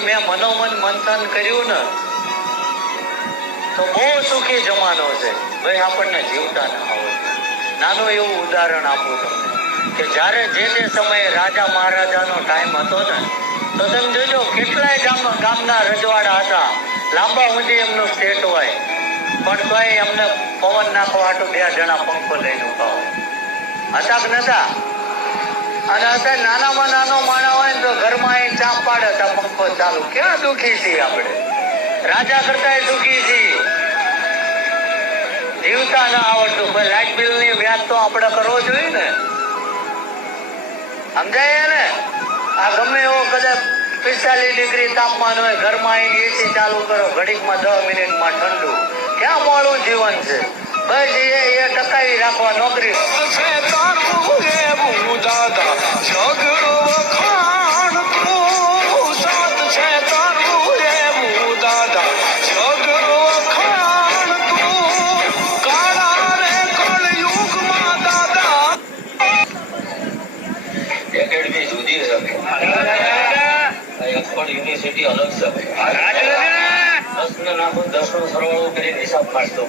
પછી મેં મનોમન મંથન કર્યું ને, તો બહુ સુખી જમાનો છે. ભાઈ, આપણને જીવતા ના આવડે નાનું એવું ઉદાહરણ આપું તમને, કે જ્યારે જે તે સમયે રાજા મહારાજાનો ટાઈમ હતો ને, તો તમે જોજો, કેટલાય ગામ, ગામના રજવાડા હતા. લાંબા સુધી એમનું સ્ટેટ હોય. પણ તોય એમને પવન નાખવા હાટુ બે જણા પંખો લઈને ઊભા હોય. હતા કે નતા. અને હતા નાનામાં નાનો માણા હોય ને તો ઘરમાં અહીં પાડે પંખો ચાલુ ક્યાં દુખી છીએ આપણે રાજા કરતા દુખી છીએ જીવતા ના આવડતું પણ લાઇટ બિલની વ્યાજ તો આપણે કરવો જોઈએ ને. સમજાય ને? આ ગમે એવો કદાચ પિસ્તાલીસ ડિગ્રી તાપમાન હોય, ઘરમાં આવીને એસી ચાલુ કરો, ઘડીકમાં દસ મિનિટમાં ઠંડુ. ક્યાં મોડું જીવન છે? બસ એ ટકાવી રાખવા નોકરી. છે યુનિવર્સિટી અલગ છે. દસ ને નાખો દસ નો સરવાળો કરી હિસાબ કાઢતો